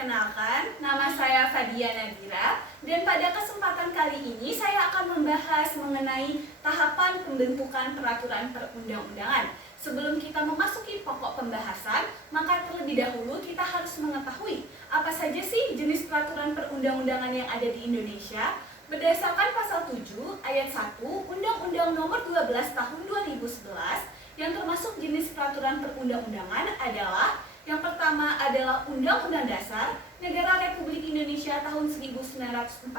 Perkenalkan, nama saya Fadia Nadira, dan pada kesempatan kali ini saya akan membahas mengenai tahapan pembentukan peraturan perundang-undangan. Sebelum kita memasuki pokok pembahasan, maka terlebih dahulu kita harus mengetahui apa saja sih jenis peraturan perundang-undangan yang ada di Indonesia. Berdasarkan pasal 7 ayat 1 Undang-Undang Nomor 12 Tahun 2011, yang termasuk jenis peraturan perundang-undangan adalah: yang pertama adalah Undang-Undang Dasar Negara Republik Indonesia tahun 1945.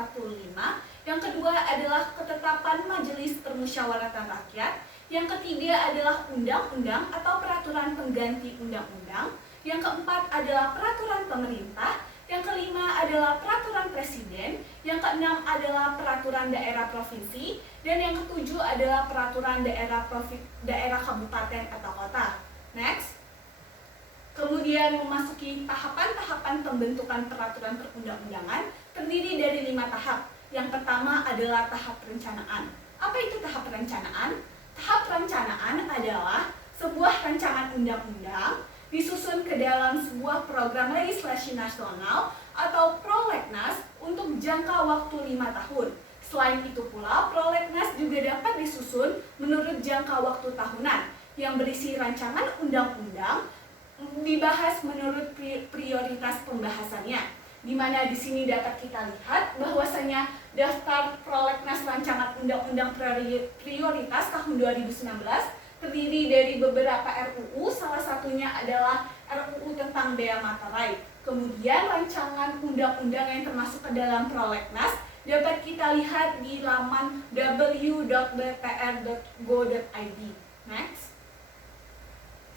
Yang kedua adalah Ketetapan Majelis Permusyawaratan Rakyat. Yang ketiga adalah Undang-Undang atau Peraturan Pengganti Undang-Undang. Yang keempat adalah Peraturan Pemerintah. Yang kelima adalah Peraturan Presiden. Yang keenam adalah Peraturan Daerah Provinsi. Dan yang ketujuh adalah Peraturan Daerah Kabupaten atau Kota. Next. Kemudian memasuki tahapan-tahapan pembentukan peraturan perundang-undangan terdiri dari 5 tahap. Yang pertama adalah tahap perencanaan. Apa itu tahap perencanaan? Tahap perencanaan adalah sebuah rancangan undang-undang disusun ke dalam sebuah program legislasi nasional atau prolegnas untuk jangka waktu 5 tahun. Selain itu pula, prolegnas juga dapat disusun menurut jangka waktu tahunan yang berisi rancangan undang-undang dibahas menurut prioritas pembahasannya, di mana di sini dapat kita lihat bahwasanya daftar prolegnas rancangan undang-undang prioritas tahun 2019 terdiri dari beberapa RUU, salah satunya adalah RUU tentang bea materai. Kemudian rancangan undang-undang yang termasuk ke dalam prolegnas dapat kita lihat di laman www.dpr.go.id. Next.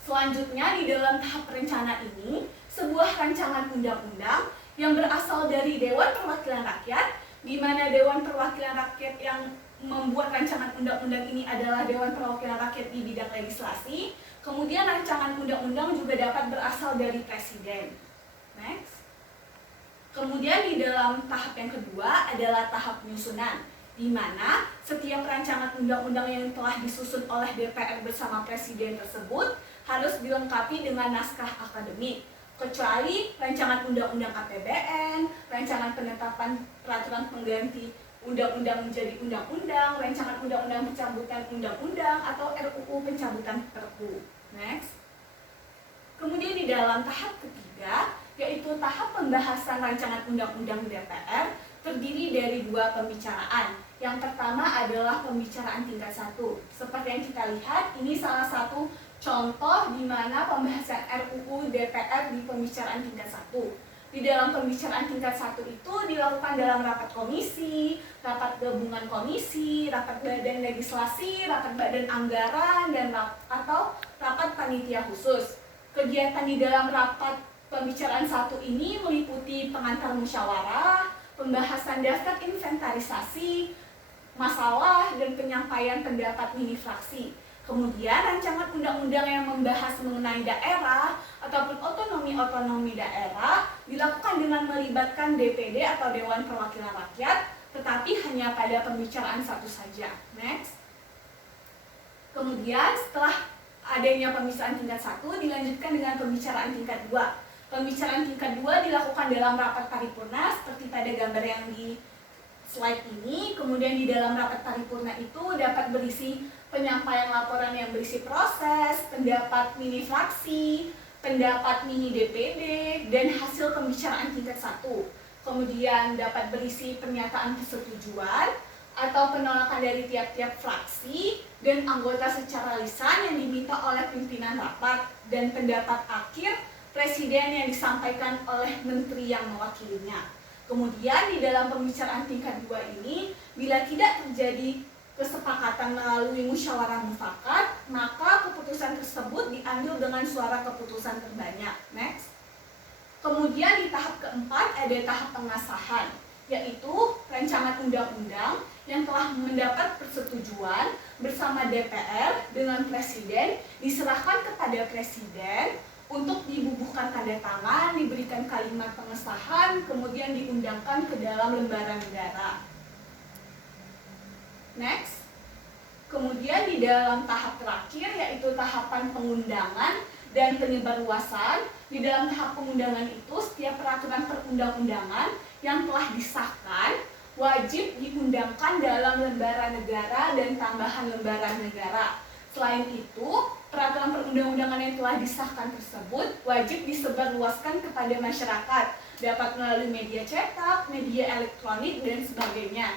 Selanjutnya, di dalam tahap rencana ini, sebuah rancangan undang-undang yang berasal dari Dewan Perwakilan Rakyat, di mana Dewan Perwakilan Rakyat yang membuat rancangan undang-undang ini adalah Dewan Perwakilan Rakyat di bidang legislasi. Kemudian rancangan undang-undang juga dapat berasal dari Presiden. Next. Kemudian di dalam tahap yang kedua adalah tahap penyusunan, di mana setiap rancangan undang-undang yang telah disusun oleh DPR bersama Presiden tersebut harus dilengkapi dengan naskah akademik, kecuali rancangan undang-undang APBN, rancangan penetapan peraturan pengganti undang-undang menjadi undang-undang, rancangan undang-undang pencabutan undang-undang, atau RUU pencabutan Perpu. Next. Kemudian di dalam tahap ketiga, yaitu tahap pembahasan rancangan undang-undang DPR, terdiri dari 2 pembicaraan. Yang pertama adalah pembicaraan tingkat 1. Seperti yang kita lihat, ini salah satu contoh di mana pembahasan RUU DPR di pembicaraan tingkat 1. Di dalam pembicaraan tingkat 1 itu dilakukan dalam rapat komisi, rapat gabungan komisi, rapat badan legislasi, rapat badan anggaran, dan atau rapat panitia khusus. Kegiatan di dalam rapat pembicaraan 1 ini meliputi pengantar musyawarah, pembahasan daftar inventarisasi masalah, dan penyampaian pendapat mini fraksi. Kemudian rancangan undang-undang yang membahas mengenai daerah ataupun otonomi daerah dilakukan dengan melibatkan DPD atau Dewan Perwakilan Rakyat, tetapi hanya pada pembicaraan 1 saja. Next. Kemudian setelah adanya pembicaraan tingkat 1 dilanjutkan dengan pembicaraan tingkat 2. Pembicaraan tingkat 2 dilakukan dalam rapat paripurna seperti pada gambar yang di slide ini. Kemudian di dalam rapat paripurna itu dapat berisi penyampaian laporan yang berisi proses, pendapat mini fraksi, pendapat mini DPD, dan hasil pembicaraan tingkat 1. Kemudian dapat berisi pernyataan persetujuan atau penolakan dari tiap-tiap fraksi dan anggota secara lisan yang diminta oleh pimpinan rapat, dan pendapat akhir Presiden yang disampaikan oleh menteri yang mewakilinya. Kemudian di dalam pembicaraan tingkat 2 ini, bila tidak terjadi kesepakatan melalui musyawarah mufakat, maka keputusan tersebut diambil dengan suara keputusan terbanyak. Next. Kemudian di tahap keempat ada tahap pengesahan, yaitu rancangan undang-undang yang telah mendapat persetujuan bersama DPR dengan Presiden diserahkan kepada Presiden untuk dibubuhkan tanda tangan, diberikan kalimat pengesahan, kemudian diundangkan ke dalam lembaran negara. Next. Kemudian di dalam tahap terakhir, yaitu tahapan pengundangan, dan penyebarluasan. Di dalam tahap pengundangan itu, setiap peraturan perundang-undangan yang telah disahkan wajib diundangkan dalam lembaran negara dan tambahan lembaran negara. Selain itu, peraturan perundang-undangan yang telah disahkan tersebut wajib disebarluaskan kepada masyarakat, dapat melalui media cetak, media elektronik, dan sebagainya.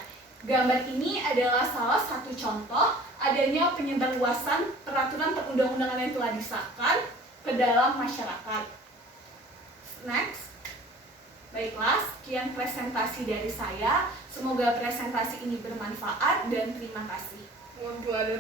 Gambar ini adalah salah satu contoh adanya penyebarluasan peraturan perundang-undangan yang telah disahkan ke dalam masyarakat. Next. Baiklah, sekian presentasi dari saya. Semoga presentasi ini bermanfaat dan terima kasih. Waduh, ada